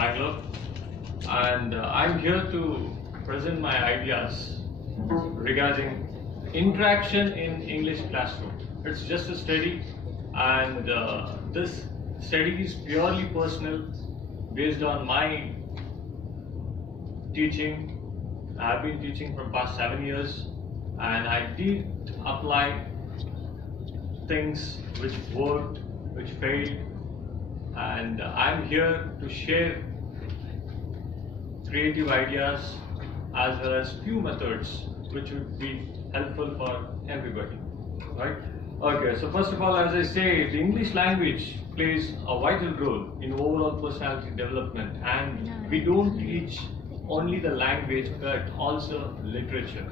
Bangalore, and I'm here to present my ideas regarding interaction in English classroom. It's just a study, and this study is purely personal, based on my teaching. I've been teaching for past 7 years, and I did apply things which worked, which failed, and I'm here to share creative ideas as well as few methods which would be helpful for everybody, right? Okay, so first of all, as I say, the English language plays a vital role in overall personality development, and we don't teach only the language but also literature,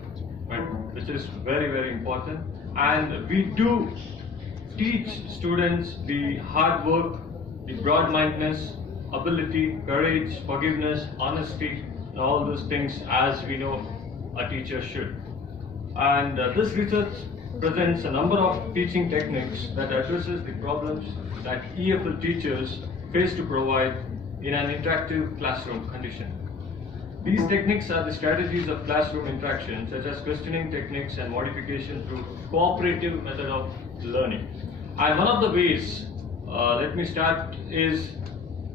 right? Which is very, very important. And we do teach students the hard work, the broad-mindedness, ability, courage, forgiveness, honesty, and all those things as we know a teacher should. And this research presents a number of teaching techniques that addresses the problems that EFL teachers face to provide in an interactive classroom condition. These techniques are the strategies of classroom interaction, such as questioning techniques and modification through cooperative method of learning. And one of the ways, let me start, is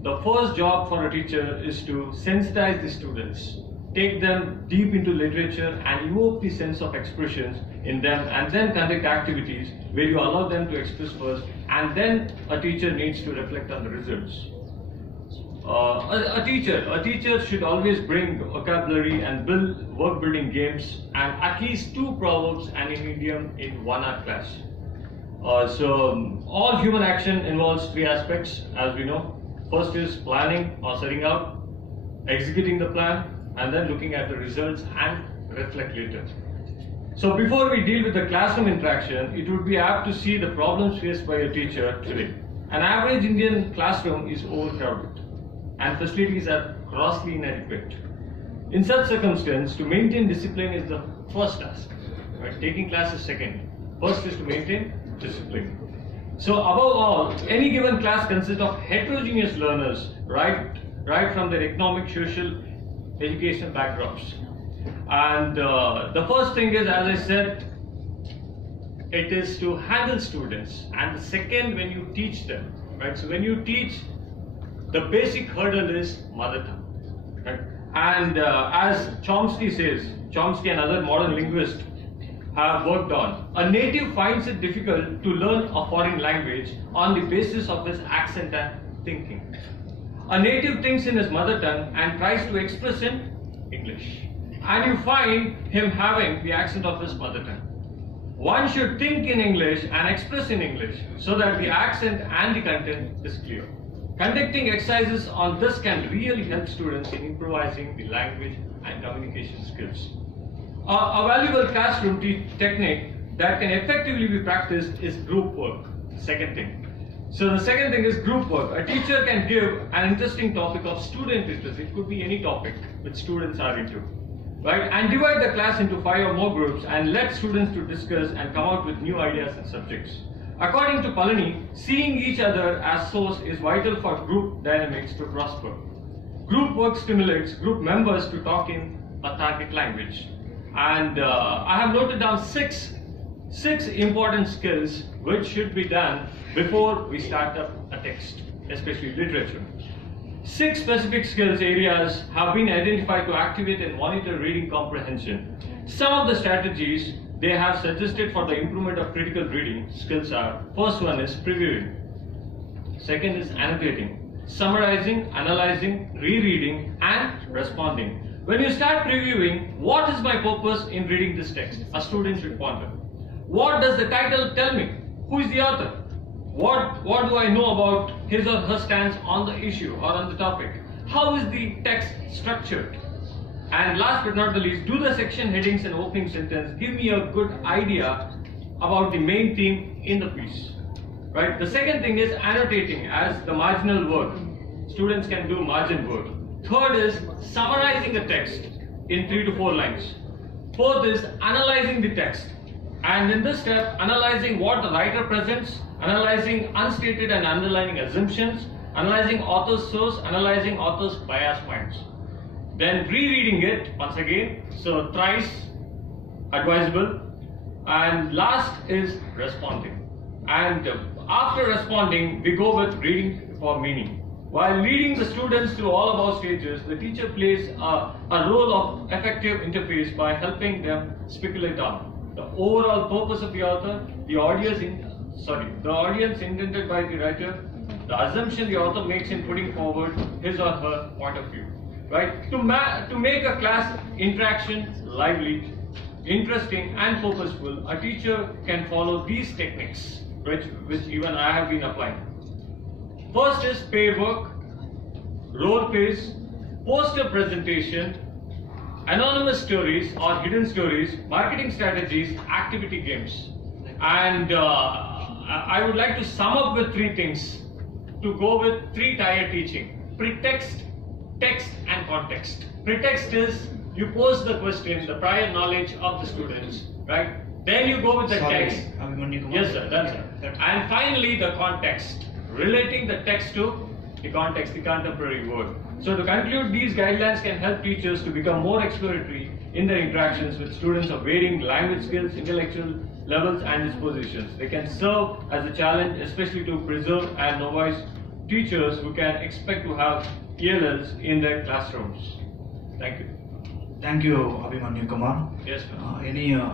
the first job for a teacher is to sensitize the students, take them deep into literature and evoke the sense of expressions in them, and then conduct activities where you allow them to express first, and then a teacher needs to reflect on the results. A teacher should always bring vocabulary and build work-building games and at least 2 proverbs and an idiom in 1 hour class. So all human action involves 3 aspects, as we know. First is planning or setting out, executing the plan, and then looking at the results and reflect later. So before we deal with the classroom interaction, it would be apt to see the problems faced by a teacher today. An average Indian classroom is overcrowded and facilities are grossly inadequate. In such circumstance, to maintain discipline is the first task, right? Taking class is second. First is to maintain discipline. So above all, any given class consists of heterogeneous learners, right from their economic, social, educational backgrounds. And the first thing is, as I said, it is to handle students, and the second, when you teach them, right? So when you teach, the basic hurdle is mother tongue, right? And as Chomsky says, Chomsky and other modern linguists have worked on, a native finds it difficult to learn a foreign language on the basis of his accent and thinking. A native thinks in his mother tongue and tries to express in English, and you find him having the accent of his mother tongue. One should think in English and express in English so that the accent and the content is clear. Conducting exercises on this can really help students in improvising the language and communication skills. A valuable classroom technique that can effectively be practiced is group work. Second thing. So the second thing is group work. A teacher can give an interesting topic of student interest. It could be any topic which students are into, right? And divide the class into 5 or more groups and let students to discuss and come out with new ideas and subjects. According to Palani, seeing each other as source is vital for group dynamics to prosper. Group work stimulates group members to talk in a target language. And I have noted down six important skills which should be done before we start up a text, especially literature. 6 specific skills areas have been identified to activate and monitor reading comprehension. Some of the strategies they have suggested for the improvement of critical reading skills are: first one is previewing, second is annotating, summarizing, analyzing, rereading, and responding. When you start previewing, what is my purpose in reading this text? A student should ponder. What does the title tell me? Who is the author? What do I know about his or her stance on the issue or on the topic? How is the text structured? And last but not the least, do the section headings and opening sentence give me a good idea about the main theme in the piece, right? The second thing is annotating as the marginal work. Students can do margin work. Third is summarizing the text in 3 to 4 lines. Fourth is analyzing the text. And in this step, analyzing what the writer presents, analyzing unstated and underlining assumptions, analyzing author's source, analyzing author's bias points. Then rereading it once again, so thrice advisable. And last is responding. And after responding, we go with reading for meaning. While leading the students through all above stages, the teacher plays a role of effective interface by helping them speculate on the overall purpose of the author, the audience intended by the writer, the assumption the author makes in putting forward his or her point of view. Right? To make a class interaction lively, interesting and purposeful, a teacher can follow these techniques, which even I have been applying. First is pair work, role plays, poster presentation, anonymous stories or hidden stories, marketing strategies, activity games. And I would like to sum up with three things to go with three-tier teaching: pretext, text and context. Pretext is you pose the question, the prior knowledge of the students, right? Then you go with the text. Yes, sir, that's it. And finally, the context, relating the text to the context, the contemporary world. So to conclude, these guidelines can help teachers to become more exploratory in their interactions with students of varying language skills, intellectual levels and dispositions. They can serve as a challenge, especially to preserve and novice teachers who can expect to have ELLs in their classrooms. Thank you. Thank you, Abhimanyu Kumar. Yes, ma'am. Any